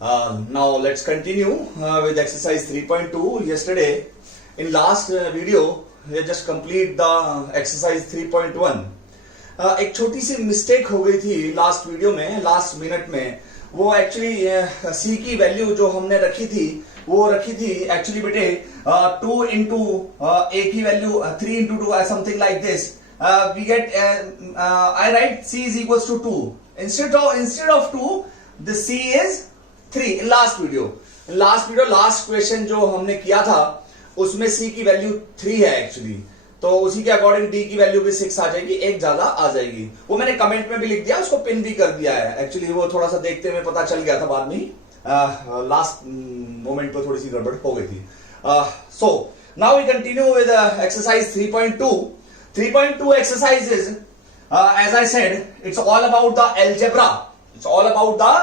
Now let's continue with exercise 3.2. Yesterday, in last video, we just complete the exercise 3.1. एक छोटी सी mistake हो गई थी लास्ट वीडियो में, लास्ट मिनट में. वो एक्चुअली सी की वैल्यू जो हमने रखी थी वो रखी थी एक्चुअली बेटे 2 इंटू ए की value 3 into 2 something like this. We get I write C is equals to 2 instead of 2 the c is 3. Last video last question जो हमने किया था उसमें c की वैल्यू 3 है एक्चुअली, तो उसी के अकॉर्डिंग d की वैल्यू भी 6 आ जाएगी, एक ज्यादा आ जाएगी. वो मैंने कमेंट में भी लिख दिया, उसको पिन भी कर दिया है. एक्चुअली वो थोड़ा सा देखते हुए पता चल गया था बाद में, लास्ट मोमेंट पर थोड़ी सी गड़बड़ हो गई थी. So now we continue with exercise 3.2. 3.2 exercise is as I said, it's all about the algebra. It's all about the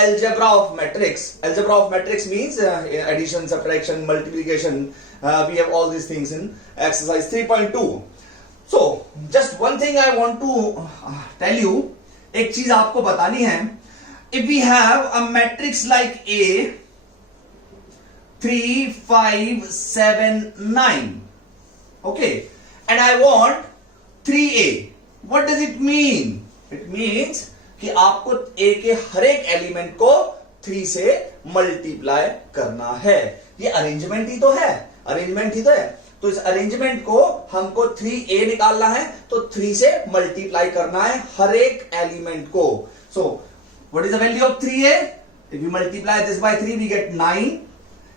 algebra of matrix. Algebra of matrix means addition, subtraction, multiplication. We have all these things in exercise 3.2. So just one thing I want to tell you. एक चीज आपको बतानी है. If we have a matrix like A 3 5 7 9, okay, and I want 3A. What does it mean? It means कि आपको A के हर एक element को 3 से मल्टीप्लाई करना है. ये अरेंजमेंट ही तो है, तो इस अरेंजमेंट को हमको 3A निकालना है, तो 3 से मल्टीप्लाई करना है हर एक एलिमेंट को. So what is the value of 3A? If you multiply this by 3 we get 9.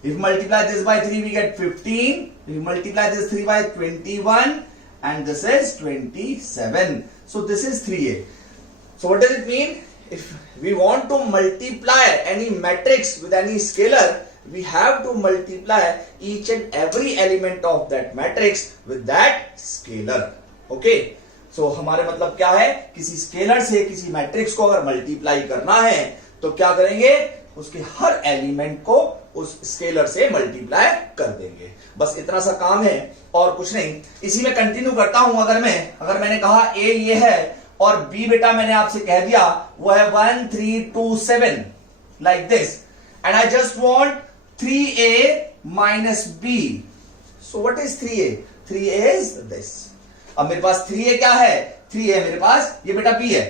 If you multiply this by 3 we get 15. If you multiply this 3 by 21, and this is 27. So this is 3A. So what does it mean? If we want to multiply any matrix with any scalar, we have to multiply each and every element of that matrix with that scalar. Okay? So हमारे मतलब क्या है, किसी scalar से किसी matrix को अगर multiply करना है तो क्या करेंगे, उसके हर एलिमेंट को उस स्केलर से मल्टीप्लाई कर देंगे. बस इतना सा काम है और कुछ नहीं. इसी में कंटिन्यू करता हूं. अगर मैंने कहा A ये है और B बेटा मैंने आपसे कह दिया वो है 1 3 2 7 like this, and I just want 3A minus B. So what is 3A? 3A is this. अब मेरे पास 3A क्या है? 3A मेरे पास ये बेटा B है.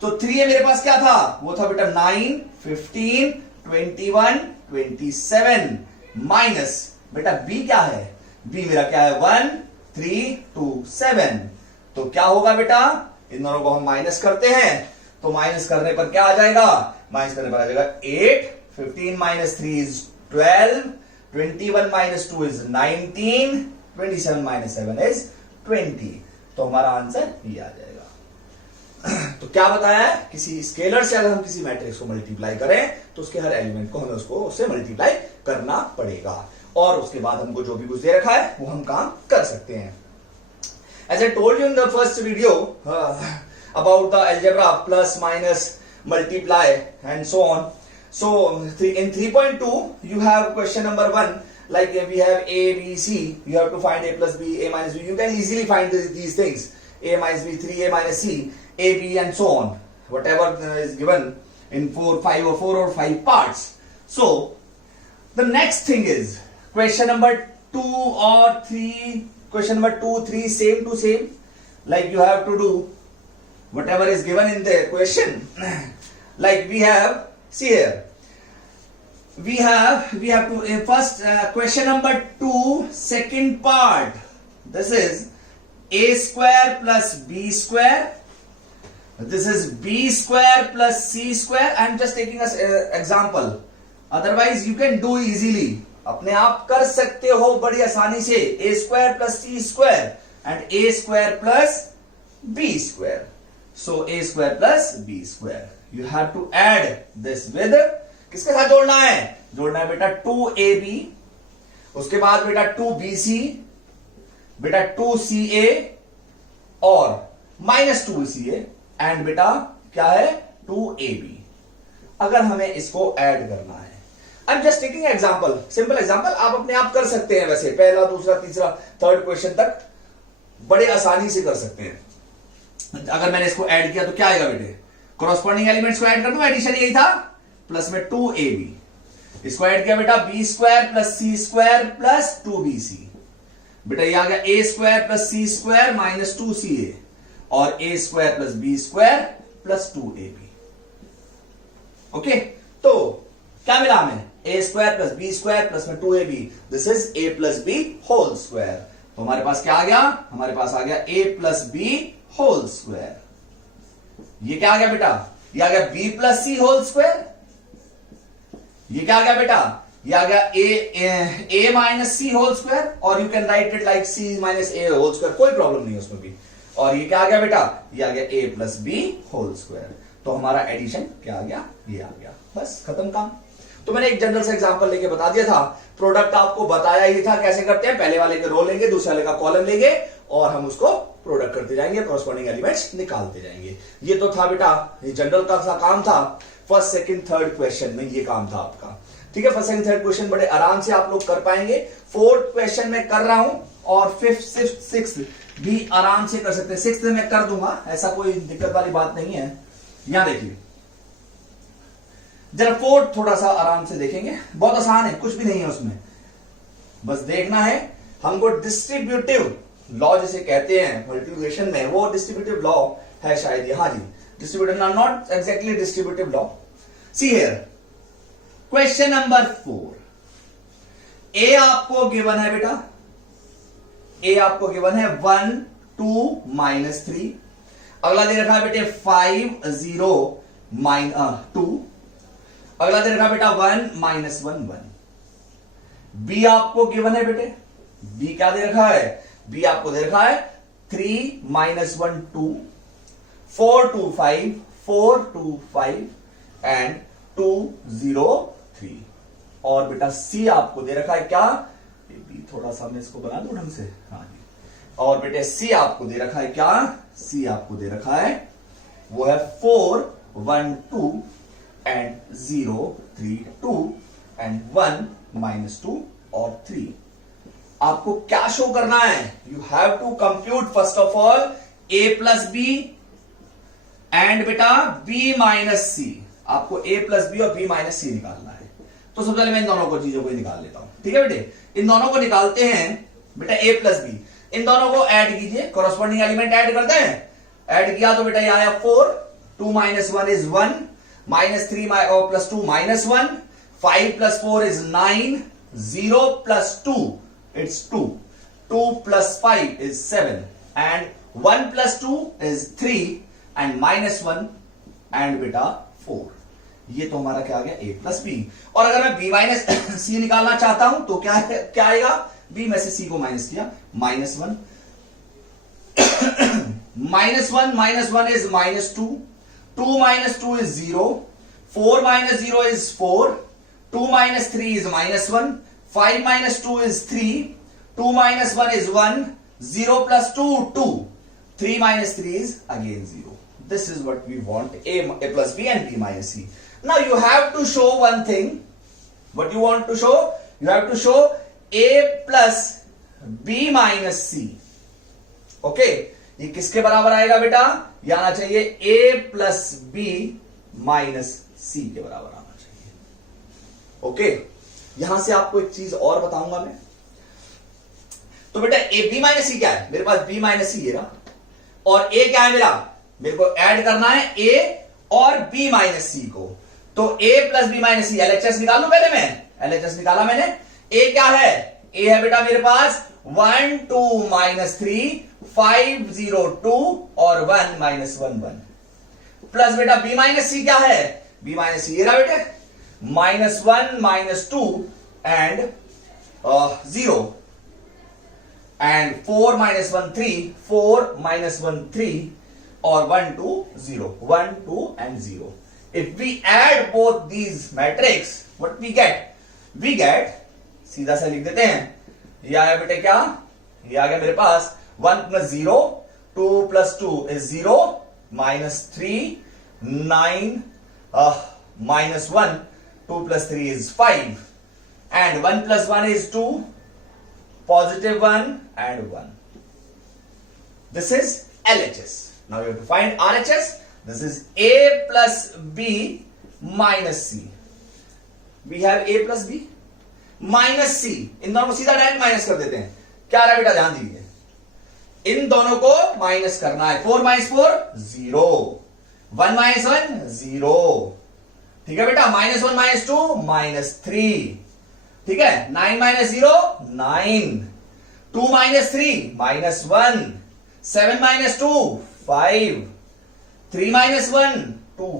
तो 3A मेरे पास क्या था? वो था बेटा 9 15 21 27 माइनस बेटा B क्या है? B मेरा क्या है? 1 3 2 7. तो क्या होगा बेटा, इन दोनों को हम माइनस करते हैं, तो माइनस करने पर क्या आ जाएगा? माइनस करने पर आ जाएगा 8. 15 minus 3 is 12. 21 minus 2 is 19. 27 minus 7 is 20. तो हमारा आंसर ये आ जाएगा. तो क्या बताया है, किसी स्केलर से अगर हम किसी मैट्रिक्स को मल्टीप्लाई करें तो उसके हर एलिमेंट को हमें उससे मल्टीप्लाई करना पड़ेगा, और उसके बाद हमको जो भी कुछ दे रखा है वो हम काम कर सकते हैं. As I told you in the first video about the algebra, plus, minus, multiply and so on. So in 3.2 you have question number 1, like we have A, B, C. You have to find A plus B, A minus B. You can easily find these things. A minus B, 3A minus C, A, B and so on. Whatever is given in 4 or 5 parts. So the next thing is question number 2 or 3. Question number 2, 3, same to same. Like you have to do whatever is given in the question. Like we have, see here. We have to first question number 2, second part. This is A square plus B square. This is B square plus C square. I am just taking as example. Otherwise you can do easily. अपने आप कर सकते हो बड़ी आसानी से. A square plus C square and A square plus B square. So A square plus B square. You have to add this with, किसके साथ जोड़ना है? जोड़ना है बेटा 2AB, उसके बाद बेटा 2BC, बेटा 2CA और माइनस 2CA एंड बेटा क्या है 2AB. अगर हमें इसको ऐड करना है, I am just taking example, simple example. आप अपने आप कर सकते हैं, वैसे पहला दूसरा तीसरा थर्ड क्वेश्चन तक बड़े आसानी से कर सकते हैं. अगर मैंने इसको ऐड किया तो क्या आएगा बेटे? कॉरस्पॉन्डिंग एलिमेंट्स को ऐड कर दूं, एडिशन यही था. प्लस में 2ab स्क्वायर किया बेटा B square plus C square plus 2bc। बेटा ये आ गया A square plus C square minus 2ca और A square plus B square plus 2ab। Okay, तो क्या मिला हमें? A square plus B square plus में 2ab, this is A plus B whole square. तो हमारे पास क्या आ गया? हमारे पास आ गया A plus B whole square. ये क्या आ गया बेटा? ये आ गया B plus C whole square. ये क्या आ गया बेटा? ये आ गया A minus C whole square, और you can write it like C minus A whole square, कोई प्रॉब्लम नहीं है उसमें भी। और ये क्या आ गया बेटा? ये आ गया A plus B whole square. तो हमारा एडिशन क्या आ गया? ये आ गया, बस खत्म काम। तो मैंने एक जनरल सा एग्जांपल लेके बता दिया था, प्रोडक्ट आपको बताया ही था कैसे करते हैं। पहले वाले के रो लेंगे, दूसरे वाले का कॉलम लेंगे और हम उसको प्रोडक्ट करते जाएंगे, कॉरस्पॉन्डिंग एलिमेंट्स निकालते जाएंगे। ये तो था बेटा, ये जनरल का काम था। फर्स्ट सेकंड थर्ड क्वेश्चन में ये काम था आपका, ठीक है। फर्स्ट सेकंड थर्ड क्वेश्चन बड़े आराम से आप लोग कर पाएंगे। फोर्थ क्वेश्चन में कर रहा हूं और फिफ्थ सिक्स्थ सिक्स्थ भी आराम से कर सकते हैं। सिक्स्थ में कर दूंगा, ऐसा कोई दिक्कत वाली बात नहीं है। यहां देखिए जरा फोर्थ थोड़ा सा आराम से देखेंगे, बहुत आसान है, कुछ भी नहीं है उसमें। बस देखना है हमको डिस्ट्रीब्यूटिव लॉ जिसे कहते हैं मल्टीप्लिकेशन में, वो डिस्ट्रीब्यूटिव लॉ है शायद। हाँ जी, distributive, not exactly distributive law. See here question number 4। A आपको गिवन है बेटा, ए आपको गिवन है 1 2 -3। अगला दे रखा है बेटे 5 0 2। अगला दे रखा बेटा 1 -1 1। बी आपको गिवन है बेटे, बी क्या दे रखा है? बी आपको दे रखा है 3 -1 2, 4 2 5, 4 2 5 एंड 2 0 3। और बेटा सी आपको दे रखा है क्या? बी थोड़ा सा मैं इसको बना दूं ढंग से, हाँ जी। और बेटे सी आपको दे रखा है क्या? सी आपको दे रखा है वो है 4 1 2 एंड 0 3 2 एंड 1 -2 और 3। आपको क्या शो करना है? You have to compute first of all a plus B and बेटा b माइनस सी। आपको a प्लस बी और b माइनस सी निकालना है। तो सबसे पहले मैं इन दोनों को चीजों को निकाल लेता हूं, ठीक है बेटे। इन दोनों को निकालते हैं बेटा, a प्लस बी। इन दोनों को ऐड कीजिए, कॉरस्पॉन्डिंग एलिमेंट ऐड करते हैं। ऐड किया तो बेटा ये आया 4, 2 - 1 is 1, -3 plus 2 -1, 5 + 4 is 9, 0 + 2 it's 2, 2 + 5 is 7 and 1 + 2 is 3 and -1 and बेटा 4। ये तो हमारा क्या आ गया? a plus B. और अगर मैं b माइनस सी निकालना चाहता हूं तो क्या आएगा? b में से c को माइनस किया, -1 -1 is -2, 2 - 2 is 0, 4 - 0 is 4, 2 - 3 is -1, 5 - 2 is 3, 2 - 1 is 1, 0 + 2 2, 3 - 3 is again 0. This is what we want, a plus b and b minus c. Now you have to show one thing. What you want to show? You have to show a plus b minus c. Okay? ये किसके बराबर आएगा बेटा? ये आना चाहिए a plus b minus c के बराबर आना चाहिए। ओके, यहां से आपको एक चीज और बताऊंगा मैं। तो बेटा a b माइनस सी क्या है? मेरे पास b माइनस सी है ना, और a क्या है मेरा? मेरे को ऐड करना है a और b माइनस सी को। तो a plus b minus C, LHS निकालू पहले मैं। एलएचएस निकाला मैंने। a क्या है? a है बेटा मेरे पास 1 2 -3, 5 0 2 और 1 -1 1। प्लस बेटा b माइनस सी क्या है? b माइनस सी ये रहा बेटे, -1 -2 एंड 0 and 4 -1 3, 4 -1 3 और 1 2 0, 1 2 and 0. If we add both these matrix, what we get? We get, सीधा सा लिख देते हैं, ये आया बेटे क्या? ये आ गया मेरे पास 1 + 0, 2 + 2 is 0, -3 9 -1, 2 + 3 is 5 and 1 + 1 is 2, +1 and 1. This is LHS. Now you have to find RHS. This is a plus b minus c. We have A plus B minus C, इन दोनों को सीधा डायरेक्ट माइनस कर देते हैं। क्या रहा बेटा, ध्यान दीजिए, इन दोनों को माइनस करना है। 4 माइनस 4 0, 1 माइनस 1 0, ठीक है बेटा। -1 माइनस 2 -3, ठीक है। 9 माइनस 0 9, 2 माइनस 3 -1, 7 माइनस 2 5, 3 माइनस 1 2,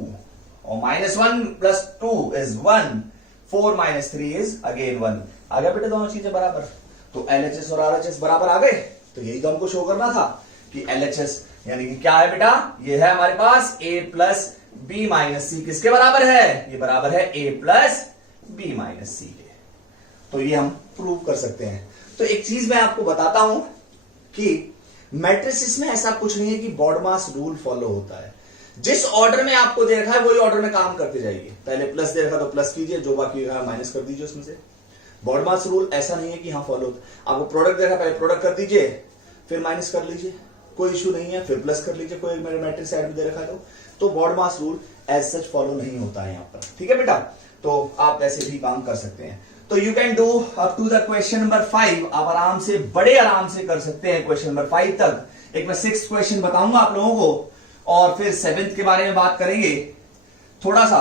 और -1 plus 2 is 1, 4 minus 3 is again 1। आ गया बेटा दोनों चीजें बराबर। तो LHS और RHS बराबर आ गए। तो यही तो हमको शो करना था कि LHS यानी कि क्या है बेटा, ये है हमारे पास A प्लस बी माइनस सी किसके बराबर है, ये बराबर है A प्लस बी माइनस सी के। तो ये हम प्रूव कर सकते हैं। तो एक चीज मैं आपको बताता हूं कि मैट्रिसेस में ऐसा कुछ नहीं है कि बॉडमास रूल फॉलो होता है। जिस ऑर्डर में आपको दे रखा है वही ऑर्डर में काम करते जाइए। पहले प्लस दे रखा तो प्लस कीजिए, जो बाकी माइनस कर दीजिए उसमें से। बॉडमास रूल ऐसा नहीं है कि हाँ फॉलो, आपको प्रोडक्ट दे रखा पहले प्रोडक्ट कर दीजिए फिर माइनस कर लीजिए, कोई इश्यू नहीं है, फिर प्लस कर लीजिए, कोई मेरे मैट्रिक्स साइड में दे रखा है तो BODMAS rule as such follow नहीं होता है यहां पर, ठीक है बेटा। तो आप ऐसे भी काम कर सकते हैं। तो you can do up to the question number 5, आप आराम से, बड़े आराम से कर सकते हैं क्वेश्चन नंबर 5 तक। एक मैं 6th क्वेश्चन बताऊंगा आप लोगों को और फिर 7th के बारे में बात करेंगे। थोड़ा सा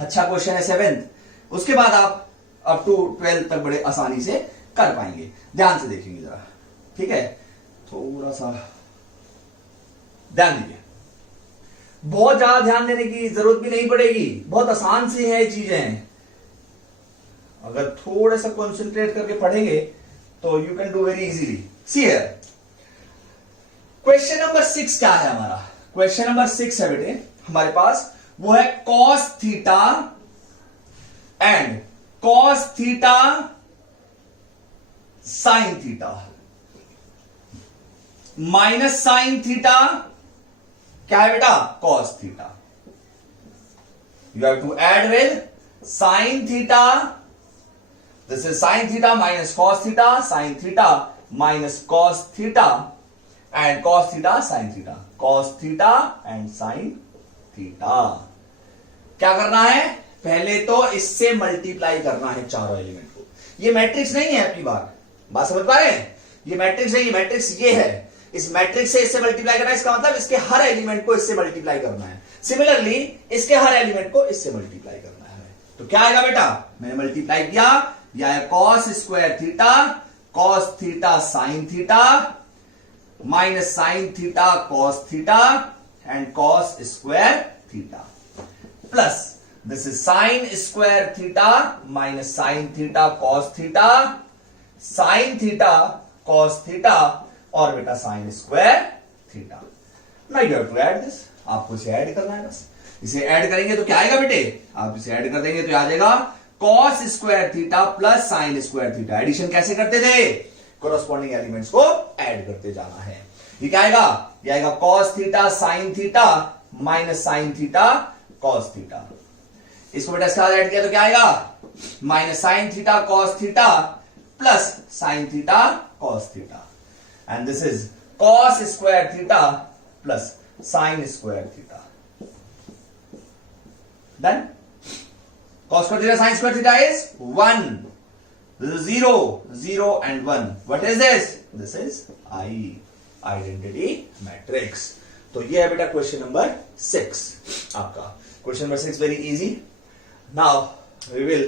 अच्छा क्वेश्चन है 7th, उसके बाद आप अप टू 12 तक बड़े आसानी से कर पाएंगे। ध्यान से देखेंगे जरा, ठीक है। थोड़ा सा ध्यान दीजिए, बहुत ज्यादा ध्यान देने की जरूरत भी नहीं पड़ेगी, बहुत आसान सी है चीजें। अगर थोड़ा सा कंसंट्रेट करके पढ़ेंगे तो you can do very easily. C here, question number 6 क्या है हमारा, क्वेश्चन नंबर 6 है बेटे हमारे पास, वो है cos theta and cos theta sine theta minus sine theta, क्या है बेटा, cos theta. You have to add with sine theta, this is sine theta minus cos theta, sine theta minus cos theta and cos theta sine theta, cos theta and sine theta. क्या करना है, पहले तो इससे multiply करना है चारों element को। ये मैट्रिक्स नहीं है, आपकी बात समझ पा रहे हैं, ये मैट्रिक्स नहीं, मैट्रिक्स ये है। इस मैट्रिक्स से इससे मल्टीप्लाई करना है, इसका मतलब इसके हर एलिमेंट को इससे मल्टीप्लाई करना है। सिमिलरली इसके हर एलिमेंट को इससे मल्टीप्लाई करना है। तो क्या आएगा बेटा, मैंने मल्टीप्लाई किया, यह है cos square theta, cos theta sine theta minus sine theta cos theta and cos square theta, plus this is sine square theta minus sine theta cos theta, sine theta cos theta और बेटा sine square theta. Now you have to add this, आपको इसे add करना है बस। इसे add करेंगे तो क्या आएगा बेटे, आप इसे ऐड कर देंगे तो आ जाएगा cos square theta plus sine square theta. Addition कैसे करते थे, कोरोस्पॉन्डिंग एलिमेंट्स को ऐड करते जाना है। ये क्या आएगा, ये आएगा cos theta sine theta minus sine theta cos theta. इसको बेटा इसके साथ ऐड किया तो क्या आएगा, minus sine theta cos theta plus sign theta cos theta and this is cos square theta plus sine square theta. Done. Cos square theta sin square theta is 1. This is 0, 0 and 1. What is this? This is I, identity matrix. तो ये है बेटा question number 6 आपका। Question number 6 very easy. Now we will,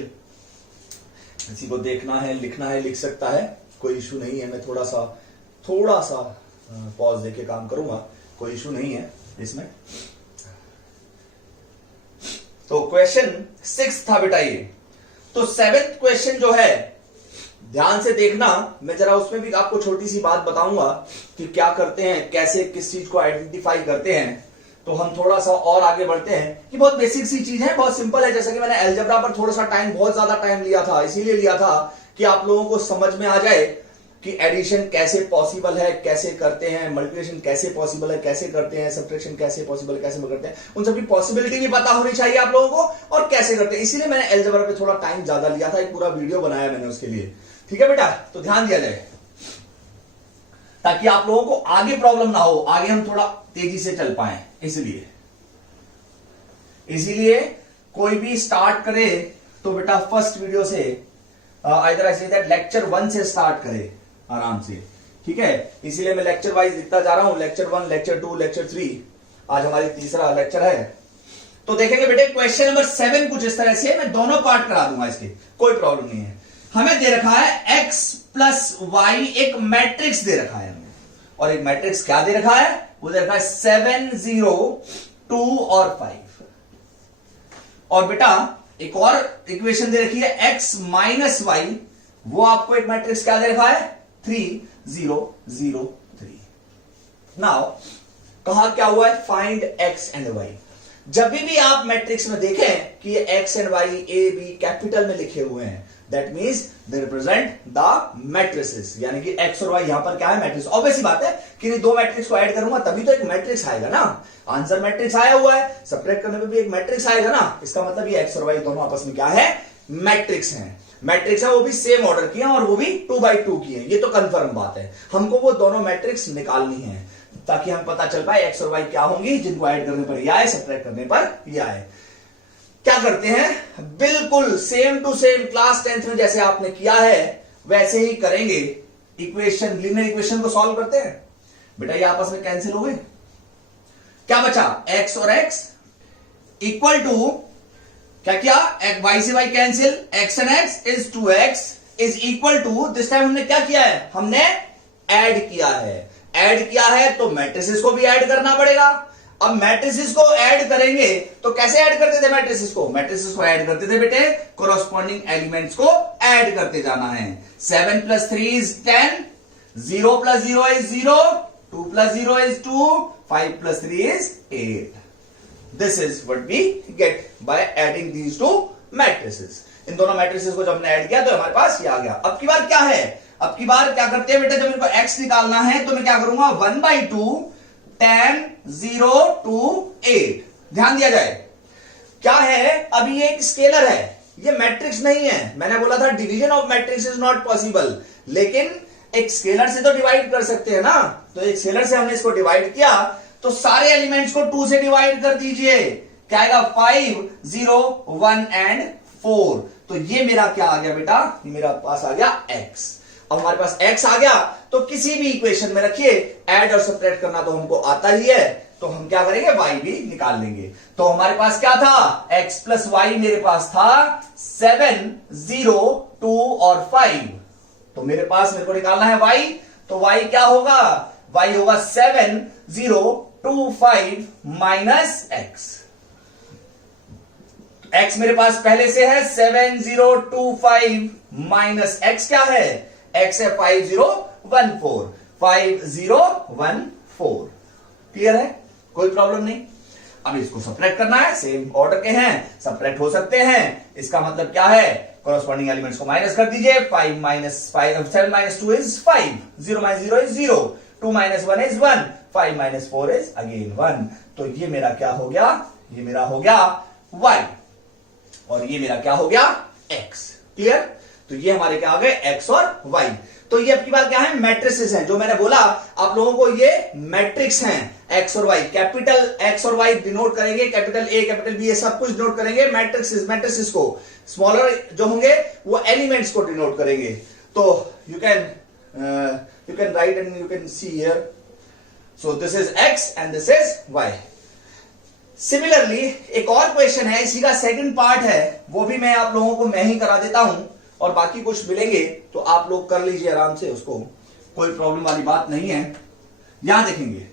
किसी को देखना है लिखना है लिख सकता है, कोई इशू नहीं है। मैं थोड़ा सा पॉज देके काम करूंगा, कोई इशू नहीं है इसमें। तो क्वेश्चन 6 था बेटा ये। तो 7th क्वेश्चन जो है ध्यान से देखना, मैं जरा उसमें भी आपको छोटी सी बात बताऊंगा कि क्या करते हैं, कैसे किस चीज को आइडेंटिफाई करते हैं। तो हम थोड़ा सा और आगे बढ़ते हैं कि बहुत बेसिक सी चीज है, बहुत सिंपल है। जैसा कि मैंने अलजेब्रा पर थोड़ा सा टाइम, बहुत ज्यादा टाइम लिया था, इसीलिए लिया था कि आप लोगों को समझ में आ जाए कि एडिशन कैसे पॉसिबल है, कैसे करते हैं, मल्टीप्लिकेशन कैसे पॉसिबल है, कैसे करते हैं, सब्ट्रैक्शन कैसे पॉसिबल है, कैसे करते हैं, उन सबकी पॉसिबिलिटी भी पता होनी चाहिए आप लोगों को और कैसे करते हैं। इसीलिए मैंने अलजेब्रा पे थोड़ा टाइम ज्यादा लिया था, एक पूरा वीडियो बनाया मैंने उसके लिए। ठीक है बेटा, तो ध्यान दिया जाए ताकि आप लोगों को आगे प्रॉब्लम ना हो, आगे हम थोड़ा तेजी से चल पाए। इसलिए कोई भी स्टार्ट करे तो बेटा फर्स्ट वीडियो से either I say that lecture 1 से स्टार्ट करें आराम से, ठीक है। इसीलिए मैं लेक्चर वाइज लिखता जा रहा हूं, लेक्चर 1, लेक्चर 2, लेक्चर 3, आज हमारी तीसरा लेक्चर है। तो देखेंगे बेटे क्वेश्चन नंबर 7 कुछ इस तरह से, मैं दोनों पार्ट करा दूंगा इसके, कोई प्रॉब्लम नहीं है। हमें दे रखा है x प्लस वाई, एक मैट्रिक्स दे रखा है हमें, और एक मैट्रिक्स क्या दे रखा है, वो दे रखा है 7, 0, 2 और 5। और बेटा एक और इक्वेशन दे रखी है x माइनस वाई, वो आपको एक मैट्रिक्स क्या दे रखा है 3, 0, 0, 3। नाउ कहा क्या हुआ है, फाइंड x एंड y। जब भी आप मैट्रिक्स में देखें कि ये x and y a b capital में लिखे हुए हैं, that means they represent the matrices, यानी कि x और y यहां पर क्या है, मैट्रिक्स। ऑब्वियस बात है कि दो मैट्रिक्स को ऐड करूंगा तभी तो एक मैट्रिक्स आएगा ना, आंसर मैट्रिक्स आया हुआ है, सब्ट्रैक्ट करने पे भी एक मैट्रिक्स आएगा ना, इसका मतलब ये x और y दोनों आपस में क्या है, मैट्रिक्स हैं। मैट्रिक्स है वो भी सेम ऑर्डर की है और वो भी 2x2 की है, ये तो कंफर्म बात है। हमको वो दोनों मैट्रिक्स निकालनी है ताकि हम पता चल पाए x और y क्या होंगी, जिनको ऐड करने पर ये आए, सब्ट्रैक्ट करने पर ये आए। क्या करते हैं, बिल्कुल same to same class 10th में जैसे आपने किया है वैसे ही करेंगे। इक्वेशन, लीनियर इक्वेशन को सॉल्व करते हैं। बेटा ये आपस में कैंसिल हो गए, क्या बचा, x और x इक्वल टू, क्या किया, y से y cancel, x and x is 2x is equal to, this time हमने क्या किया है, हमने ऐड किया है। ऐड किया है तो मैट्रिसेस को भी ऐड करना पड़ेगा। अब मैट्रिसेस को ऐड करेंगे तो कैसे ऐड करते थे मैट्रिसेस को, मैट्रिसेस को ऐड करते थे बेटे कोरोस्पॉन्डिंग एलिमेंट्स को ऐड करते जाना है। 7 + 3 is 10, 0 + 0 is 0, 2 + 0 is 2, 5 + 3 is 8। This is what we get by adding these two matrices. इन दोनों मैट्रिसेस को जब हमने ऐड किया तो हमारे पास ये आ गया। अब की बार क्या है, अब की बार क्या करते हैं बेटा, जब इनको x निकालना है तो मैं क्या करूंगा, 1/2 10, 0, 2, 8। ध्यान दिया जाए क्या है, अभी ये एक स्केलर है, ये मैट्रिक्स नहीं है। मैंने बोला था division of matrix is not possible, लेकिन एक स्केलर से तो डिवाइड कर सकते हैं ना। तो एक स्केलर से हमने इसको डिवाइड किया तो सारे एलिमेंट्स को 2 से डिवाइड कर दीजिए, क्या आएगा, 5, 0, 1 एंड 4। तो ये मेरा क्या आ गया बेटा, ये मेरा पास आ गया x। अब हमारे पास x आ गया तो किसी भी इक्वेशन में रखिए, ऐड और सब्ट्रैक्ट करना तो हमको आता ही है, तो हम क्या करेंगे, y भी निकाल लेंगे। तो हमारे पास क्या था, x प्लस y मेरे पास था 7, 0, 2 और 5। तो मेरे को निकालना है y, तो y क्या होगा, y होगा 7, 0, 2, 5 माइनस x। x मेरे पास पहले से है 7, 0, 2, 5 माइनस x क्या है, x है 5, 0, 1, 4, 5, 0, 1, 4। क्लियर है, कोई प्रॉब्लम नहीं। अब इसको सब्ट्रैक्ट करना है, सेम ऑर्डर के हैं, सब्ट्रैक्ट हो सकते हैं। इसका मतलब क्या है, कोरोस्पॉन्डिंग एलिमेंट्स को माइनस कर दीजिए। 5 minus 5, 7 minus 2 is 5, 0 minus 0 is 0, 2 minus 1 is 1, 5 minus 4 is again 1। तो ये मेरा क्या हो गया, ये मेरा हो गया y, और ये मेरा क्या हो गया, x। क्लियर, तो ये हमारे क्या आ गए, x और y। तो ये अब की बार क्या है, मैट्रिसेस हैं। जो मैंने बोला आप लोगों को, ये मैट्रिक्स हैं x और y। कैपिटल x और y डिनोट करेंगे, कैपिटल A, कैपिटल B, ये सब कुछ डिनोट करेंगे मैट्रिसेस को। स्मॉलर जो होंगे वो एलिमेंट्स को डिनोट करेंगे। तो you can right and you can see here, so this is x and this is y। Similarly एक और क्वेश्चन है, इसी का सेकंड पार्ट है, वो भी मैं आप लोगों को मैं ही करा देता हूं, और बाकी कुछ मिलेंगे तो आप लोग कर लीजिए आराम से उसको, कोई प्रॉब्लम वाली बात नहीं है। यहां देखेंगे,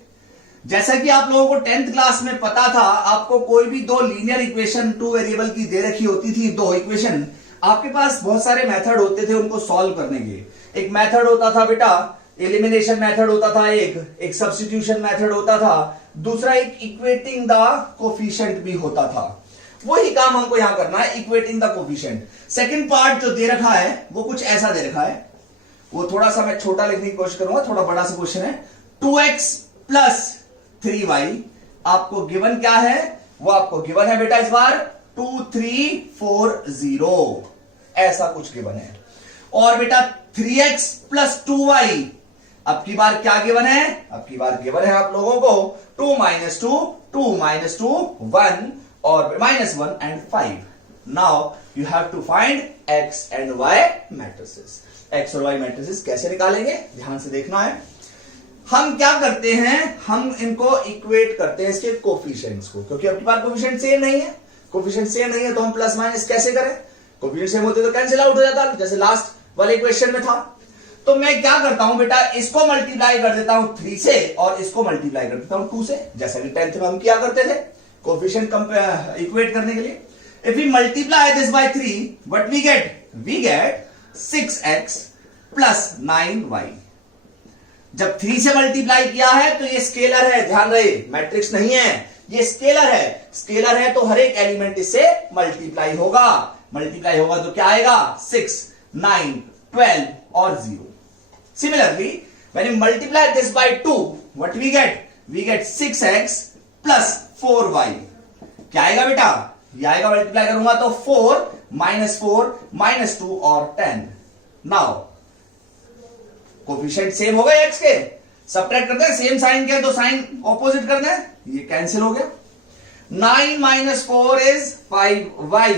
जैसा कि आप लोगों को 10th क्लास में पता था, आपको कोई भी दो लीनियर इक्वेशन 2 वेरिएबल की दे रखी होती थी, दो इक्वेशन, आपके पास बहुत सारे मेथड होते थे उनको सॉल्व करने के। एक मेथड होता था बेटा एलिमिनेशन मेथड होता था, एक सब्स्टिट्यूशन मेथड होता था, दूसरा एक इक्वेटिंग द कोफिशिएंट भी होता था। वही काम हमको यहां करना है, equating the coefficient. Second part जो दे रखा है वो कुछ ऐसा दे रखा है, वो थोड़ा सा मैं छोटा लिखने की कोशिश करूंगा, थोड़ा बड़ा सा क्वेश्चन है। 2x प्लस 3y आपको गिवन क्या है, वो आपको गिवन है बेटा इस बार 2, 3, 4, 0, ऐसा कुछ गिवन है। और बेटा 3x प्लस 2y अब की बार क्या गिवन है, अब की बार गिवन है आप लोगों को 2 - 2, 2 - 2, 1 और -1 and 5। Now you have to find X and Y matrices. X और वाई मैट्रिसेस कैसे निकालेंगे, ध्यान से देखना है। हम क्या करते हैं, हम इनको इक्वेट करते हैं इसके कोफिशिएंट्स को, क्योंकि आपके पास कोफिशिएंट सेम नहीं है। कोफिशिएंट सेम नहीं है तो हम प्लस माइनस कैसे करें, कोफिशिएंट सेम होते तो कैंसिल आउट हो जाता, जैसे लास्ट वाले क्वेश्चन में था। तो मैं क्या करता हूं बेटा, इसको मल्टीप्लाई कर देता हूं 3 से और इसको मल्टीप्लाई कर देता हूं 2 से, जैसा कि 10th में हम क्या करते थे कोफिशिएंट इक्वेट करने के लिए। If we multiply this by 3, what we get 6x plus 9y। जब 3 से मल्टीप्लाई किया है तो ये स्केलर है, ध्यान रहे, मैट्रिक्स नहीं है, ये स्केलर है। स्केलर है तो हर एक एलिमेंट इससे मल्टीप्लाई होगा। मल्टीप्लाई होगा तो क्या आएगा 6, 9, 12 और 0। Similarly, when you multiply this by 2, what we get? We get 6x plus 4y. क्या आएगा बेटा, ये आएगा, मल्टीप्लाई करूंगा तो 4 minus 2 और 10। नाउ कोफिशिएंट सेम हो गए एक्स के, सब्ट्रैक्ट करते हैं, सेम साइन के तो साइन ऑपोजिट करते हैं, ये कैंसिल हो गया। 9 minus 4 is 5y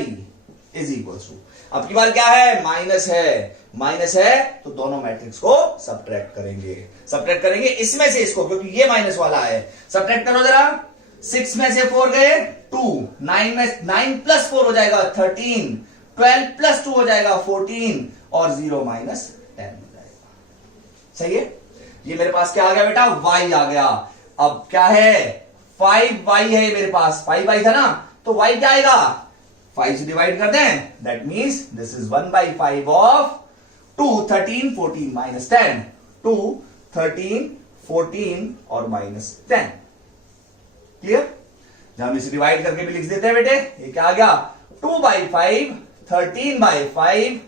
is equals to, अब की बार क्या है, माइनस है तो दोनों मैट्रिक्स को सब्ट्रैक्ट करेंगे इसमें से इसको, क्योंकि ये माइनस वाला है। सब्ट्रैक्ट करो जरा, 6 में से 4 गए 2, 9 प्लस 4 हो जाएगा 13, 12 प्लस 2 हो जाएगा 14 और 0 माइनस 10 हो जाएगा। सही है, ये मेरे पास क्या आ गया बेटा, y आ गया। अब क्या है, 5y है मेरे पास, 5y था ना, तो y क्या आएगा, 5 से डिवाइड कर दें, that means this is 1/5 of 2, 13, 14 minus 10, 2, 13, 14 और माइनस 10। क्लियर, जब हम इसे डिवाइड करके भी लिख देते हैं बेटे, ये क्या आ गया, 2/5, 13/5,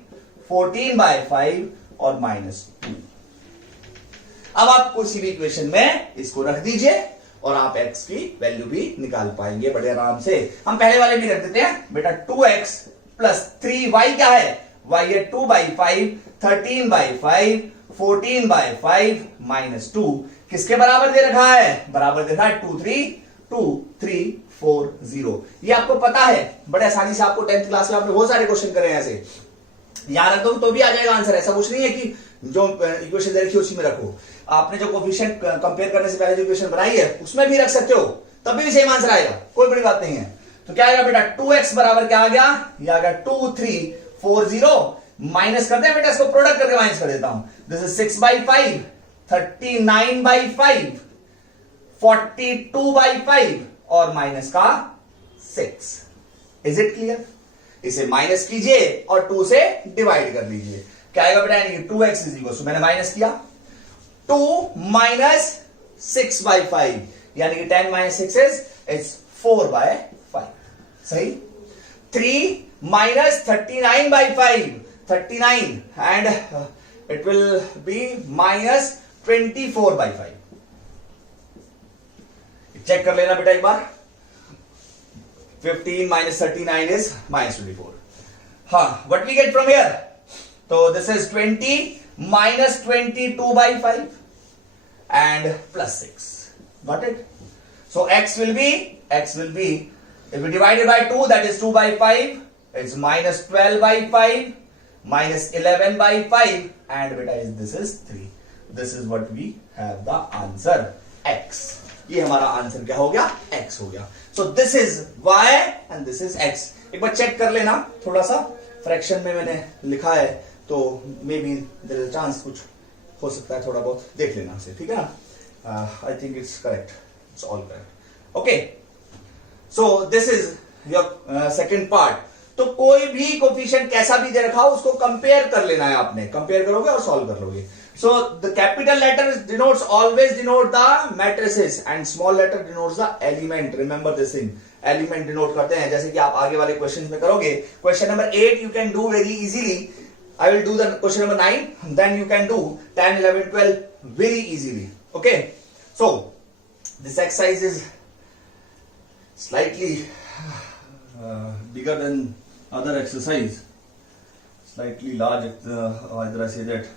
14/5 और माइनस 2। अब आप किसी भी इक्वेशन में इसको रख दीजिए और आप x की वैल्यू भी निकाल पाएंगे बड़े आराम से। हम पहले वाले भी रख देते हैं बेटा, 2x प्लस 3y क्या है, y है 2/5, 13/5, 14/5 माइनस 2। किसके बराबर दे रखा है, बराबर दे रखा है 2, 3, 4, 0। ये आपको पता है, बड़े आसानी से आपको 10th क्लास में आपने बहुत सारे क्वेश्चन करे हैं ऐसे, याद रख दो तो भी आ जाएगा आंसर। ऐसा कुछ नहीं है कि जो इक्वेशन दे रखी है उसी में रखो, आपने जो कोफिशिएंट कंपेयर करने से पहले जो इक्वेशन बनाई है उसमें भी रख सकते हो, तब भी सेम आंसर आएगा, कोई बड़ी बात नहीं है। तो क्या आएगा बेटा, 2x बराबर क्या आ गया, ये आ गया 2, 3, 4, 0। माइनस करते हैं बेटा, इसको प्रोडक्ट करके माइनस कर देता हूं, दिस इज 6/5, 39/5, 42/5 और माइनस का 6। इज इट क्लियर, इसे माइनस कीजिए और 2 से डिवाइड कर लीजिए, क्या आएगा बेटा, यानी 2x इज इक्वल टू, मैंने माइनस किया 2 minus 6/5, यानी कि 10 minus 6 is 4/5। सही, 3 minus 39/5, 39 and it will be minus 24/5। Check कर लेना बेटा एक बार, 15 minus 39 is minus 24। हाँ, what we get from here, तो this is 20 minus 22/5 and plus 6, got it? So x will be, if we divide it by 2, that is 2/5, it's minus 12/5, minus 11/5 and beta is, this is 3। This is what we have the answer, x। ये हमारा answer क्या हो गया, x हो गया। So this is y and this is x। एक बार check कर लेना, थोड़ा सा फ्रैक्शन में मैंने लिखा है तो maybe there is chance कुछ हो सकता है, थोड़ा बहुत देख लेना से, ठीक है ना। I think it's correct, it's all correct. Okay, so this is your second part. तो कोई भी कोफिशिएंट कैसा भी दे रखा हो उसको कंपेयर कर लेना है आपने, कंपेयर करोगे और सॉल्व कर लोगे। So the capital letter denotes always denote the matrices and small letter denotes the element. Remember this thing, element denote करते हैं, जैसे कि आप आगे वाले क्वेश्चंस में करोगे। Question number 8 you can do very easily, I will do the question number 9, then you can do 10, 11, 12 very easily. Okay, so this exercise is slightly bigger than other exercise, slightly large, either I say that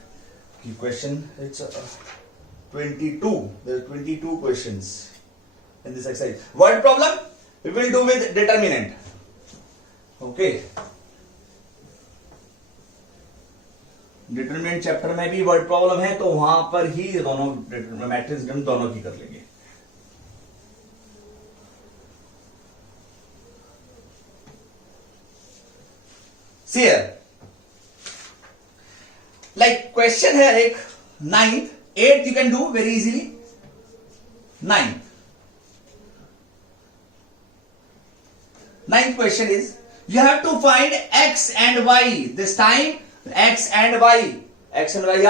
question, it's 22, there are 22 questions in this exercise. Word problem we will do with determinant, okay, determinant chapter में भी word problem है तो वहां पर ही दोनों matrix दोनों की कर लेंगे. See here, like question है एक 9th, 8th you can do very easily. 9th question is you have to find x and y. This time x and y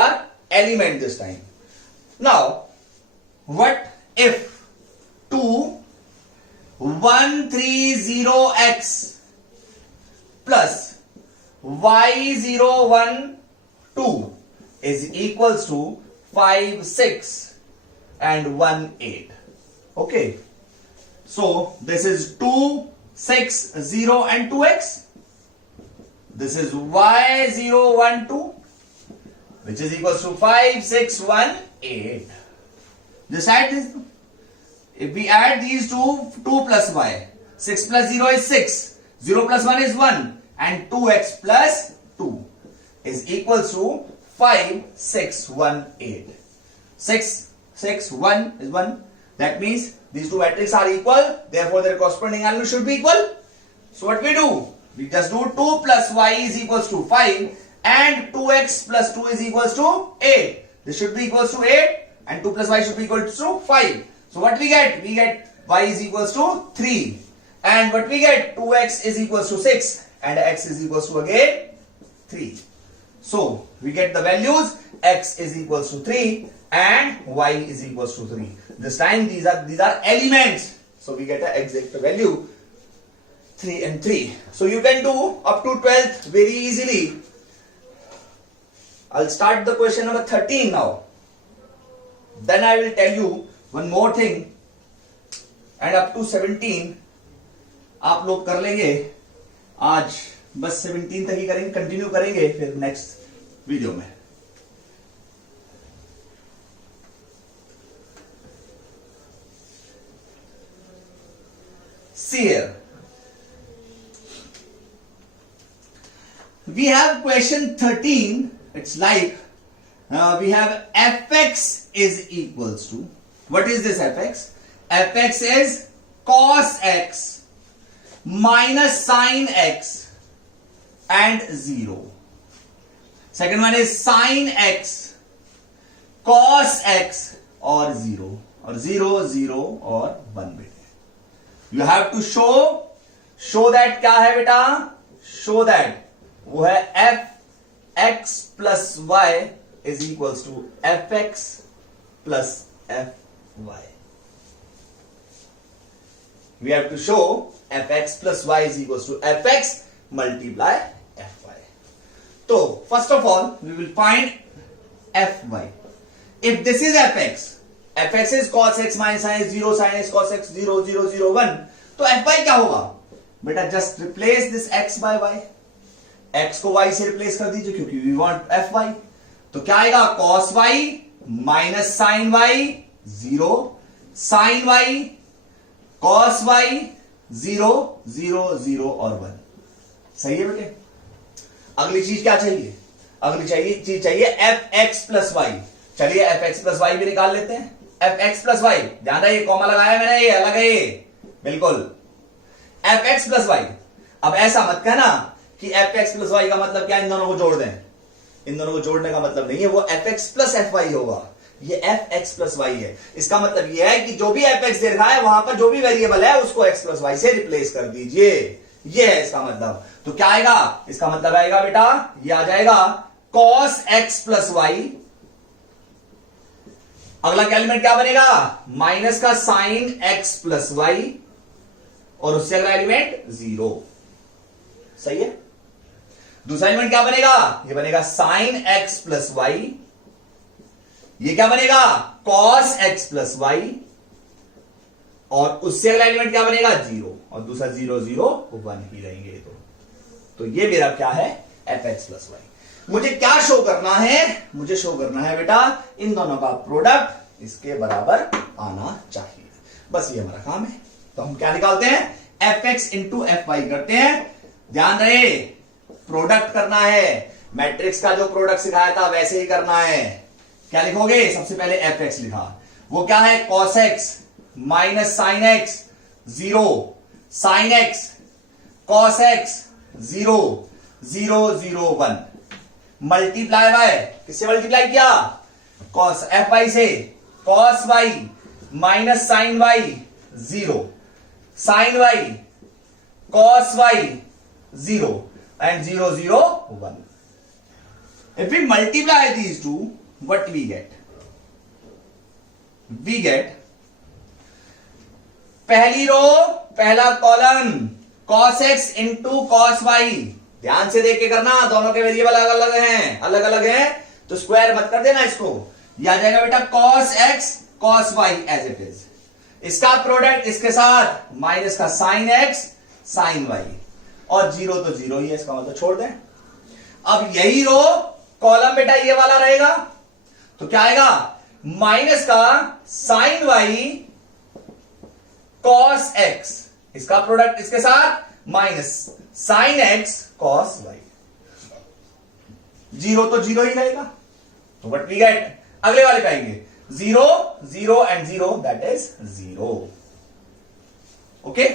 are element this time. Now what if 2130x plus y012 is equals to 5 6 and 1 8. Okay, so this is 2 6 0 and 2x. This is y012 which is equals to 5 6 1 8. Just add this. If we add these two, 2 plus y, 6 plus 0 is 6, 0 plus 1 is 1, and 2x plus 2 is equals to 5 6 1 8. 6 6 1 is 1. That means these two matrices are equal, therefore their corresponding element should be equal. So what we do? We just do 2 plus y is equals to 5 and 2x plus 2 is equals to 8. This should be equals to 8 and 2 plus y should be equal to 5. So what we get? We get y is equals to 3 and what we get? 2x is equals to 6 and x is equals to again 3. So we get the values x is equals to 3 and y is equals to 3. This time these are elements. So we get an exact value 3 and 3. So you can do up to 12th very easily. I'll start the question number 13 now. Then I will tell you one more thing and up to 17 आप लोग कर लेंगे. आज बस 17 तक ही करेंगे, continue करेंगे फिर नेक्स्ट वीडियो में. See here, we have question 13. It's like we have fx is equals to, what is this fx? Fx is cos x minus sin x and 0. Second one is sin x cos x और 0 और 0 0 और 1 बेटे. You have to show that क्या है बेटा? Show that वो है f(x plus y) is equals to fx plus fy. We have to show fx plus y is equals to fx multiply fy. So first of all we will find fy. If this is fx is cos x minus sin x 0, sin x cos x 0 0 0 1, तो fy क्या होगा बेटा? Just replace this x by y. x को y से replace कर दीजिए क्योंकि we want fy. तो क्या आएगा? cos y minus sin y 0, sin y cos y 0 0 0 और 1. सही है बेटे? अगली चीज क्या चाहिए? अगली चीज चाहिए fx प्लस y. चलिए fx प्लस y भी निकाल लेते हैं. fx प्लस y, ध्यान रहे कॉमा लगाया मैंने, ये अलग है ये बिल्कुल. fx plus y. अब ऐसा मत कहना कि fx प्लस y का मतलब क्या इन दोनों को जोड़ दें. इन दोनों को जोड़ने का मतलब नहीं है, वो fx प्लस fy होगा. ये fx प्लस y है. इसका मतलब ये है कि जो भी fx दे रखा है वहां पर जो भी वेरिएबल है उसको x प्लस y से रिप्लेस कर दीजिए. ये है इसका मतलब. तो क्या आएगा? इसका मतलब आएगा बेटा, ये आ जाएगा cos x प्लस y. अगला एलिमेंट क्या बनेगा? माइनस का साइन x प्लस y और उससे अगला एलिमेंट 0. सही है? दूसरा एलिमेंट क्या बनेगा? ये बनेगा साइन x प्लस y. ये क्या बनेगा? cos x प्लस y और उससे अगला एलिमेंट क्या बनेगा? 0 और दूसरा 0 0 1 ही रहेंगे. तो ये मेरा क्या है? fx plus y. मुझे क्या शो करना है? मुझे शो करना है बेटा इन दोनों का प्रोडक्ट इसके बराबर आना चाहिए. बस ये हमारा काम है. तो हम क्या निकालते हैं? fx इंटू fy करते हैं. ध्यान रहे, प्रोडक्ट करना है, मैट्रिक्स का जो प्रोडक्ट सिखाया था वैसे ही करना है। क्या लिखोगे? सबसे पहले एफ एक्स लिखा, वो क्या है? Cos X minus sine X, 0 sine X cos X 0 0 0 1 multiply by, किससे मल्टीप्लाई किया? कॉस एफ वाई से, cos Y minus sine Y 0 sine Y cos y 0 and 0 0 1. If we multiply these two, what we get? We get पहली रो पहला column cos x into cos y। ध्यान से देख के करना, दोनों के वेरिएबल अलग अलग हैं, अलग अलग हैं, तो स्क्वायर मत कर देना इसको। यह आ जाएगा बेटा cos x cos y as it is, इसका प्रोडक्ट इसके साथ माइनस का sin x साइन वाई, और 0 तो 0 ही है, इसका मतलब छोड़ दें। अब यही रो कॉलम बेटा ये वाला रहेगा, तो क्या आएगा? माइनस का साइन वाई कॉस एक्स, इसका प्रोडक्ट इसके साथ minus sine X cos Y, 0 तो 0 ही रहेगा, तो व्हाट वी गेट? अगले वाले पे आएंगे, 0 0 एंड 0 दैट इज 0। ओके,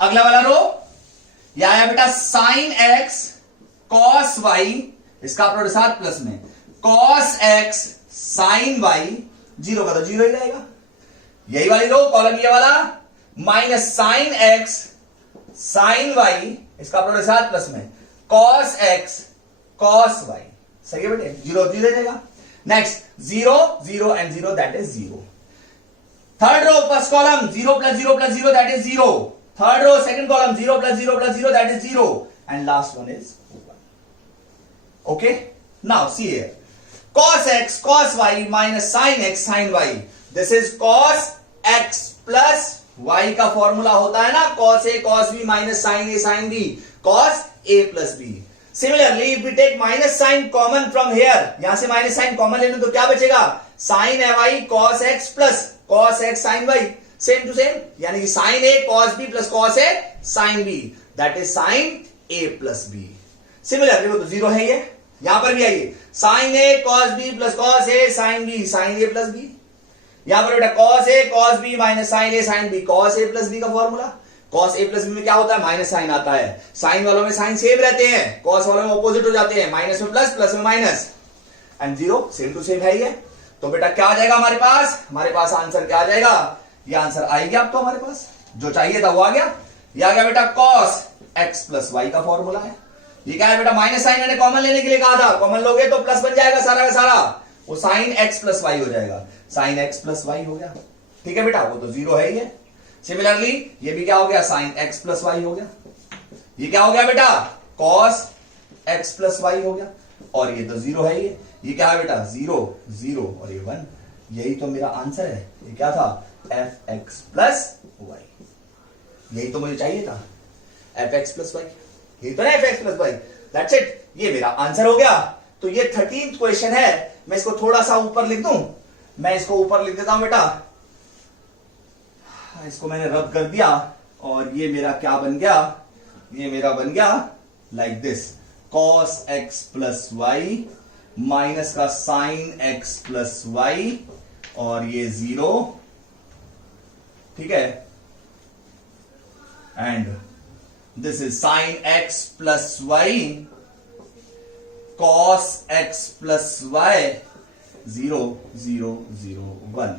अगला वाला रो यह आया बेटा साइन एक्स कॉस वाई, इसका प्रोडक्ट साथ प्लस में कॉस एक्स साइन वाई, 0 का तो 0 ही रहेगा। यही वाली रो कॉलम ये वाला minus sine X sine Y, इसका प्रोडक्ट साथ प्लस में कॉस एक्स कॉस वाई, सही है बेटे, 0 0 रहेगा। Next 0 0 and 0 that is 0। Third row first column 0 plus 0 plus 0 that is 0। Third row, second column, 0 plus 0 plus 0, that is 0. And last one is 1. Okay? Now, see here. Cos x, cos y minus sin x, sin y. This is cos x plus y का formula होता है ना, cos a, cos b minus sin a, sin b. Cos a plus b. Similarly, if we take minus sign common from here, यहां से minus sign common लेने तो क्या बचेगा? Sin y cos x plus cos x sin y. Same to same, यानी कि sine A cos B plus cos A sine B, that is sine A plus B. Similarly वो तो 0 है, ये यहां पर भी आइए, sine A cos B plus cos A sine B, sine A plus B. यहां पर बेटा cos A cos B minus sine A sine B, cos A plus B का formula. Cos A plus B में क्या होता है? Minus sign आता है, साइन वालों में साइन सेम रहते हैं, कॉस वालों में ऑपोजिट हो जाते हैं, माइनस में प्लस प्लस में minus, and 0 same to same है ही है। तो बेटा क्या आ जाएगा हमारे पास? हमारे पास आंसर क्या आ जाएगा? ये आंसर आ गया, अब तो हमारे पास जो चाहिए था वो आ गया। ये आ गया बेटा cos x प्लस वाई का फॉर्मूला है। ये क्या है बेटा? माइनस साइन मैंने कॉमन लेने के लिए कहा था, कॉमन लोगे तो प्लस बन जाएगा सारा का सारा, वो साइन x प्लस वाई हो जाएगा, साइन x प्लस वाई हो गया। ठीक है बेटा, वो तो 0 है ही है। सिमिलरली ये भी क्या हो गया? साइन x प्लस वाई हो गया। ये क्या हो गया बेटा? cos x प्लस वाई हो गया, और ये तो 0 है ही है। ये क्या है बेटा? 0 0 और ये 1। यही तो मेरा आंसर है। ये क्या था? एफ एक्स प्लस वाई, यही तो मुझे चाहिए था, एफ एक्स प्लस वाई, यही तो ना F x plus Y, that's it. ये मेरा आंसर हो गया। तो ये 13th क्वेश्चन है। मैं इसको थोड़ा सा ऊपर लिख दूं, मैं इसको ऊपर लिख देता हूं बेटा, इसको मैंने रब कर दिया, और ये मेरा क्या बन गया? ये मेरा बन गया like this, cos x plus y minus का साइन x प्लस वाई, और ये 0, ठीक है, and this is sine x plus y cos x plus y 0 0 0 1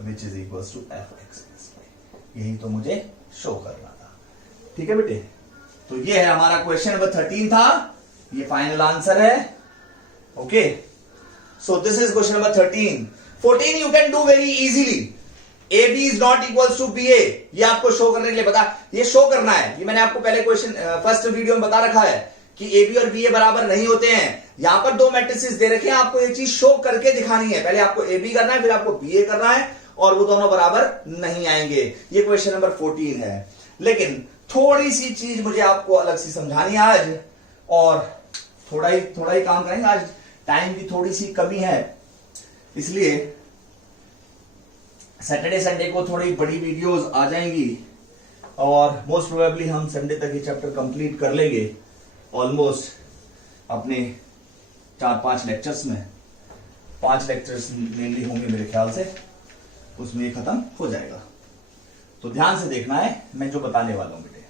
which is equals to f x plus y. यही तो मुझे शो करना था। ठीक है बेटे, तो ये है हमारा क्वेश्चन नंबर 13 था, ये फाइनल आंसर है। Okay, so this is question number 13। 14 you can do very easily. A B is not equals to B A, ये आपको शो करने के लिए बता, ये शो करना है। ये मैंने आपको पहले क्वेश्चन फर्स्ट वीडियो में बता रखा है कि ए बी और बी ए बराबर नहीं होते हैं। यहां पर 2 मैट्रिसेस दे रखे हैं, आपको ये चीज शो करके दिखानी है। पहले आपको ए बी करना है, फिर आपको बी ए करना है, और वो दोनों बराबर नहीं आएंगे। ये क्वेश्चन नंबर 14 है। लेकिन थोड़ी सी चीज मुझे आपको अलग से समझानी है आज, और थोड़ा ही काम करेंगे आज, टाइम की थोड़ी सी कमी है, इसलिए सैटरडे संडे को थोड़ी बड़ी वीडियोस आ जाएंगी, और मोस्ट प्रोबेबली हम संडे तक ये चैप्टर कंप्लीट कर लेंगे। ऑलमोस्ट अपने 4-5 लेक्चर्स में 5 लेक्चर्स मेनली होंगे मेरे ख्याल से, उसमें ये खत्म हो जाएगा। तो ध्यान से देखना है मैं जो बताने वाला हूं बेटे।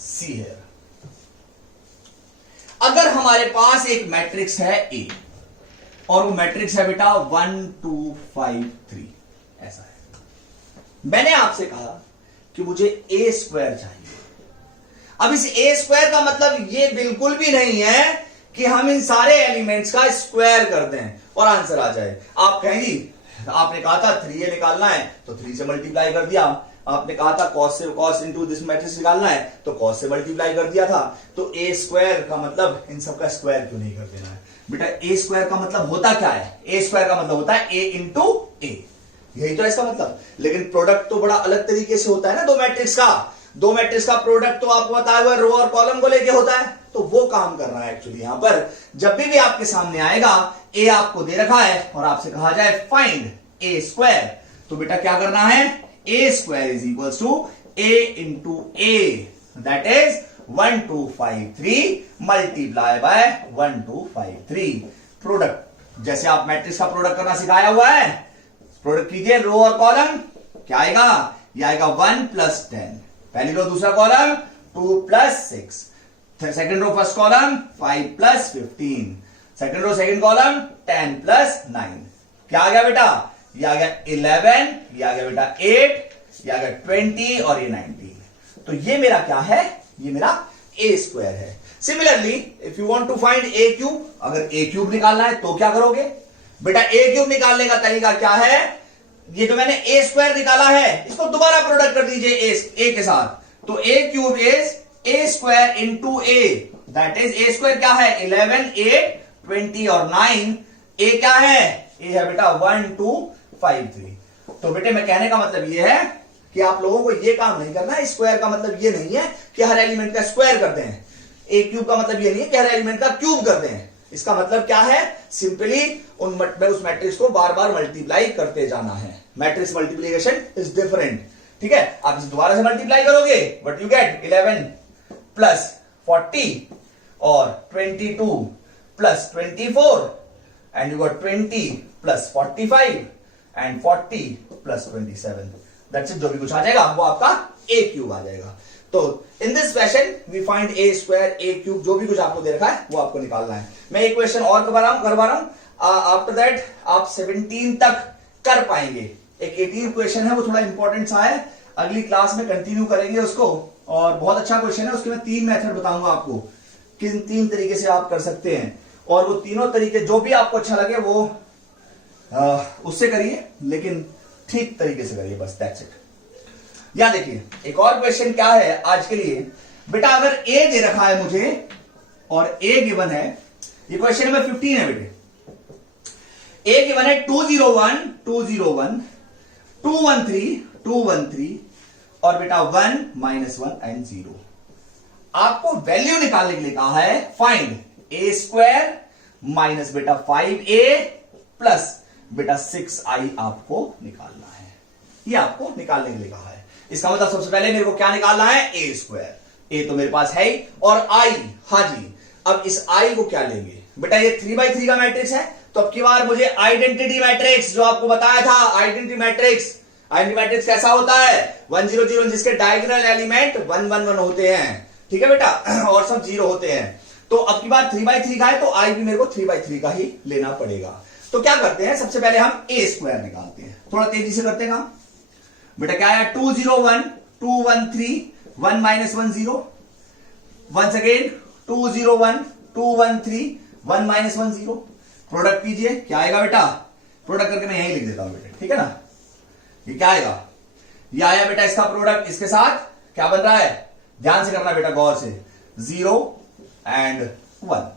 सी हियर, अगर हमारे पास एक मैट्रिक्स है ए और वो मैट्रिक्स है बेटा 1 2 5 3, ऐसा है। मैंने आपसे कहा कि मुझे ए स्क्वायर चाहिए। अब इस ए स्क्वायर का मतलब ये बिल्कुल भी नहीं है कि हम इन सारे एलिमेंट्स का स्क्वायर कर दें और आंसर आ जाए। आप कहेंगी आपने कहा था 3a निकालना है तो 3 से मल्टीप्लाई कर दिया, आपने कहा था cos इनटू दिस मैट्रिक्स निकालना है तो cos से मल्टीप्लाई कर दिया था, तो ए स्क्वायर का मतलब इन सब का स्क्वायर क्यों नहीं कर देना है बेटा? ए स्क्वायर का मतलब होता क्या है? ए स्क्वायर का मतलब होता है ए इंटू ए, यही तो है इसका मतलब। लेकिन प्रोडक्ट तो बड़ा अलग तरीके से होता है ना, दो मैट्रिक्स का प्रोडक्ट तो आपको बताया हुआ रो और कॉलम को लेके होता है, तो वो काम कर रहा है एक्चुअली। यहां पर जब भी आपके सामने आएगा ए आपको दे रखा है और आपसे कहा जाए फाइंड ए स्क्वायर, तो बेटा क्या करना है? A square is equal to A into A, that is 1 2 5 3 multiply by 1 2 5 3। Product जैसे आप मैट्रिक्स का प्रोडक्ट करना सिखाया हुआ है, प्रोडक्ट कीजिए रो और कॉलम, क्या आएगा? ये आएगा 1 प्लस 10, पहली रो दूसरा column 2 plus 6, second row first column 5 plus 15, second row second column 10 plus 9, क्या आ गया बेटा? ये आ गया 11, ये आ गया बेटा 8, ये आ गया 20 और ये 19। तो ये मेरा क्या है? ये मेरा ए स्क्वायर है। Similarly if you want to find a cube, अगर ए क्यूब निकालना है तो क्या करोगे बेटा? ए क्यूब निकालने का तरीका क्या है? ये जो मैंने ए स्क्वायर निकाला है इसको दोबारा प्रोडक्ट कर दीजिए ए के साथ, तो A cube is A square into A, that is A square क्या है? 11 8 20 और 9। ए क्या है? ए है बेटा 1 2 5 3। तो बेटे मैं कहने का मतलब ये है कि आप लोगों को ये काम नहीं करना है। स्क्वायर का मतलब ये नहीं है कि हर एलिमेंट का स्क्वायर करते हैं, ए क्यूब का मतलब ये नहीं है कि हर एलिमेंट का क्यूब करते हैं। इसका मतलब क्या है? सिंपली उस मैट्रिक्स को बार बार मल्टीप्लाई करते जाना है। मैट्रिक्स मल्टीप्लीकेशन इज डिफरेंट, ठीक है? आप इसे दोबारा से मल्टीप्लाई करोगे बट यू गेट 11 प्लस 40 और 22 plus 24 and you got 20 plus 45 and 40 plus 27, that's it. जो भी कुछ आ जाएगा वो आपका ए क्यूब आ जाएगा। तो in this fashion we find a square a cube, जो भी कुछ आपको दे रखा है वो आपको निकालना है। मैं एक क्वेश्चन और करवा रहा हूं, आफ्टर दैट आप 17 तक कर पाएंगे। एक 18 क्वेश्चन है वो थोड़ा इंपॉर्टेंट सा है, अगली क्लास में कंटिन्यू करेंगे उसको, और बहुत अच्छा क्वेश्चन है। उसके मैं 3 मेथड बताऊंगा आपको, किन 3 तरीके से आप कर सकते हैं, और वो तीनों तरीके जो भी आपको अच्छा लगे वो उससे करिए, लेकिन ठीक तरीके से करिए, बस दैट्स इट। यहां देखिए एक और क्वेश्चन क्या है आज के लिए बेटा। अगर ए दे रखा है मुझे और ए गिवन है, ये क्वेश्चन नंबर 15 है बेटे। ए गिवन है 201 201 213 213 और बेटा 1 -1 एंड 0। आपको वैल्यू निकालने के लिए कहा है फाइंड ए स्क्वायर माइनस बेटा 5a प्लस बेटा 6i आपको निकालना है। ये आपको निकालने के लिए कहा है। इसका मतलब सबसे पहले मेरे को क्या निकालना है? A square. ए तो मेरे पास है ही, और आई, हाँ जी। अब इस आई को क्या लेंगे बेटा? ये 3x3 का मैट्रिक्स है, तो अब की बार मुझे आइडेंटिटी मैट्रिक्स जो आपको बताया था, आइडेंटिटी मैट्रिक्स कैसा होता है? 1 0 0, जिसके डायगोनल एलिमेंट 1 1 1 होते हैं, ठीक है बेटा, और सब 0 होते हैं। तो अब की बार 3x3 का है, तो आई भी मेरे को 3x3 का ही लेना पड़ेगा। तो क्या करते हैं, सबसे पहले हम ए स्क्वायर निकालते हैं, थोड़ा तेजी से करते हैं काम बेटा। क्या है? 201 213 1 -1 0, वंस अगेन 201 213 1 -1 0। प्रोडक्ट कीजिए, क्या आएगा बेटा? प्रोडक्ट करके मैं यही लिख देता हूं बेटा, ठीक है ना। ये क्या आएगा? ये आया बेटा इसका प्रोडक्ट, इसके साथ क्या बन रहा है? ध्यान से करना बेटा, गौर से, 0 एंड 1।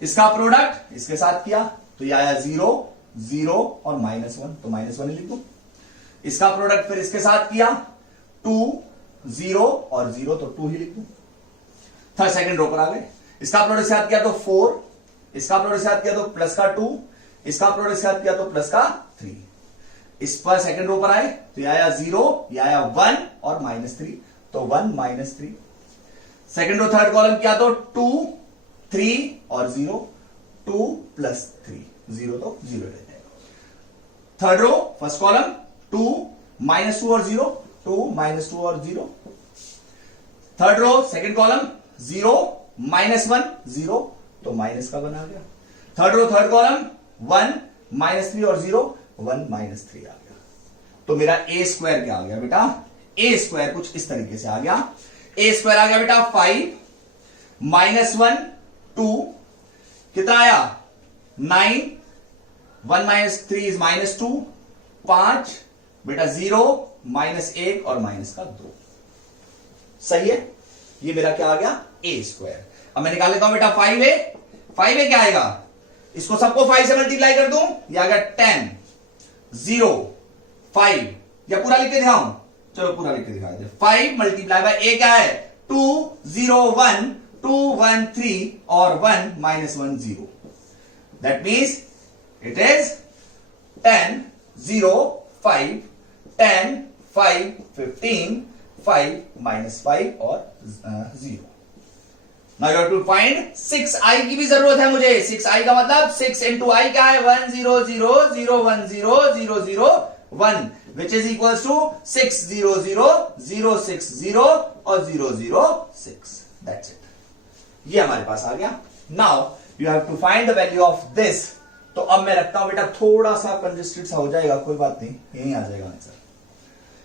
इसका प्रोडक्ट इसके साथ किया तो ये आया 0 0 और -1, तो -1 ही लिख दो। इसका प्रोडक्ट फिर इसके साथ किया 2 0 और 0, तो 2 ही लिख दो। थर्ड सेकंड रो पर आ गए। इसका प्रोडक्ट साथ किया तो 4, इसका प्रोडक्ट साथ किया तो प्लस का 2, इसका प्रोडक्ट साथ किया तो प्लस का 3। इस पर सेकंड रो पर आए तो यह आया 0, यह आया 1 और -3, तो 1 -3। सेकंड रो थर्ड कॉलम क्या, तो 2 3 और 0, 2 + 3, 0 तो 0 रह जाएगा। थर्ड रो फर्स्ट कॉलम 2 -2 और 0, 2 -2 और 0। थर्ड रो सेकंड कॉलम 0 -1 0, तो माइनस का बना गया। थर्ड रो थर्ड कॉलम 1 -3 और 0, 1 -3 आ गया। तो मेरा ए स्क्वायर क्या आ गया बेटा, ए स्क्वायर कुछ इस तरीके से आ गया। ए स्क्वायर आ गया बेटा 5 -1 2, कितना आया 9, 1 - 3 इज -2, 5 बेटा 0 -1 और माइनस का 2। सही है, ये मेरा क्या आ गया ए स्क्वायर। अब मैं निकाल लेता हूं बेटा 5a क्या आएगा, इसको सबको 5 से मल्टीप्लाई कर दूं, यह आ गया 10 0 5, या पूरा लिख के दिखाऊं, चलो पूरा लिख के दिखा देते। 5 मल्टीप्लाई बाय ए क्या है 2 0 1 2 1 3 और 1 -1 0, दैट मीन्स इट इज 10 0 5 10 5 15 5 -5 और 0। Now you have to find 6i की भी जरूरत है मुझे। 6i का मतलब 6 into i क्या है 1 0 0 0 1 0 0 0 1, which is equals to 6 0 0 0 6 0 और 0 0 6। That's it. ये हमारे पास आ गया। Now you have to find the value of this। तो अब मैं रखता हूं बेटा, थोड़ा सा कंजेस्टेड सा हो जाएगा, कोई बात नहीं, यही आ जाएगा आंसर।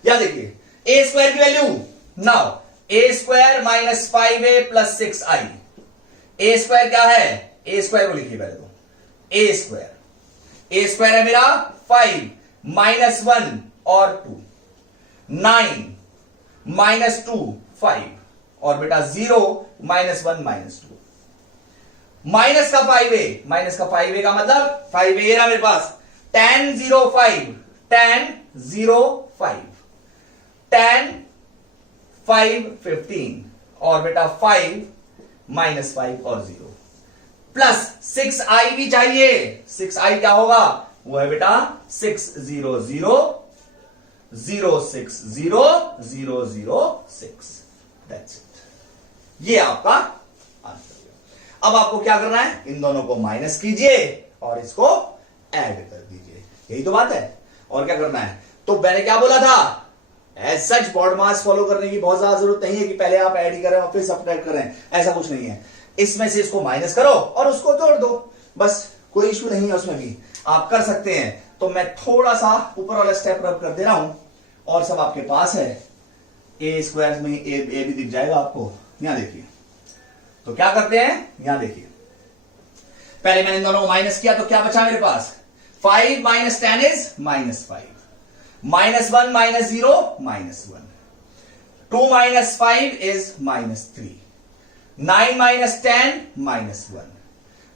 या देखिए ए स्क्वायर की वैल्यू, नाउ ए स्क्वायर -5a + 6i। ए स्क्वायर क्या है, ए स्क्वायर को लिखिए पहले तो, ए स्क्वायर है मेरा 5 -1 और 2, 9 -2 5 और बेटा 0 -1 -2, माइनस का 5a का मतलब 5a ना मेरे पास 10 0 5 10 0 5 10 5 15 और बेटा 5 -5 और 0 प्लस 6i भी चाहिए। 6i क्या होगा, वो है बेटा 6 0 0 0 6 0 0 0 6। दैट्स इट, ये आपका आंसर। अब आपको क्या करना है, इन दोनों को माइनस कीजिए और इसको ऐड कर दीजिए, यही तो बात है। और क्या करना है, तो मैंने क्या बोला था, एज सच बॉड मास फॉलो करने की बहुत ज्यादा जरूरत नहीं है कि पहले आप ऐड ही करें और फिर सब्ट्रैक्ट करें, ऐसा कुछ नहीं है। इसमें से इसको माइनस करो और उसको जोड़ दो, बस कोई इश्यू नहीं है, उसमें भी आप कर सकते हैं। तो मैं थोड़ा सा ऊपर वाला स्टेप रब कर दे रहा हूं और सब आपके पास है। ए स्क्वायर में ए भी दिख जाएगा आपको, यहां देखिए। तो क्या करते हैं, यहां देखिए, पहले मैंने इन दोनों को माइनस किया तो क्या बचा मेरे पास, 5 - 10 is -5, -1 - 0 -1, 2 - 5 is -3, 9 - 10 -1,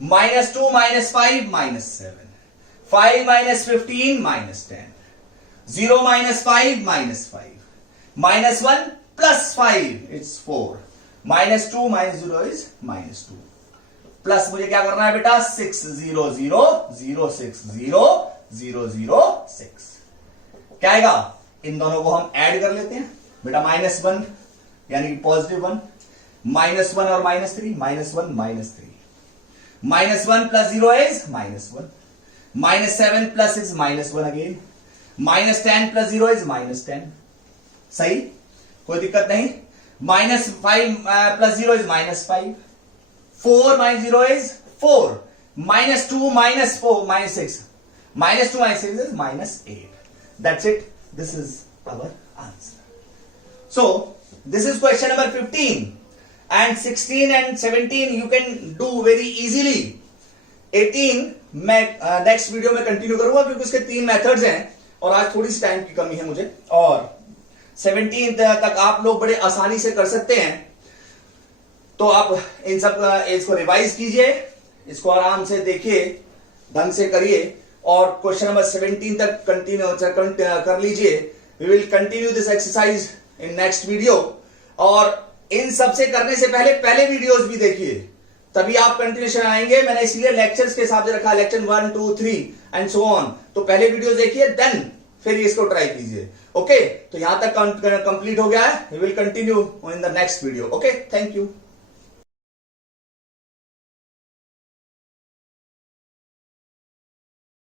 -2 - 5 -7, 5 - 15 -10, 0 - 5 -5, -1 + 5 it's 4, -2 - 0 is -2, plus मुझे क्या करना है बेटा 6 0 0 0 6 0 0 0 6। क्या आएगा, इन दोनों को हम ऐड कर लेते हैं बेटा, -1 यानी +1 -1 और -3 -1 -3, -1 + 0 is -1, -7 + 6 -1 अगेन, -10 + 0 is -10। सही, कोई दिक्कत नहीं। -5 + 0 is -5, 4 - 0 is 4, -2 - 4 -6, -2 - 6 is -8। That's it. This is our answer. So this is question number 15, and 16 and 17 you can do very easily. 18 मैं नेक्स्ट वीडियो में कंटिन्यू करूंगा क्योंकि उसके 3 मेथड्स हैं और आज थोड़ी सी टाइम की कमी है मुझे, और 17 तक आप लोग बड़े आसानी से कर सकते हैं। तो आप इन सब इसको रिवाइज कीजिए, इसको आराम से देखिए, ढंग से करिए और क्वेश्चन नंबर 17 तक कंटिन्यू कर लीजिए। We will continue this exercise in next video, और इन सब से करने से पहले वीडियोस भी देखिए, तभी आप कंटिन्यूशन आएंगे। मैंने इसलिए लेक्चर्स के हिसाब से रखा, लेक्चर 1 2 3 एंड सो ऑन। तो पहले वीडियो देखिए, देन फिर इसको ट्राई कीजिए। ओके, तो यहां तक कंप्लीट हो गया है। We will continue in the next video. Okay, thank you.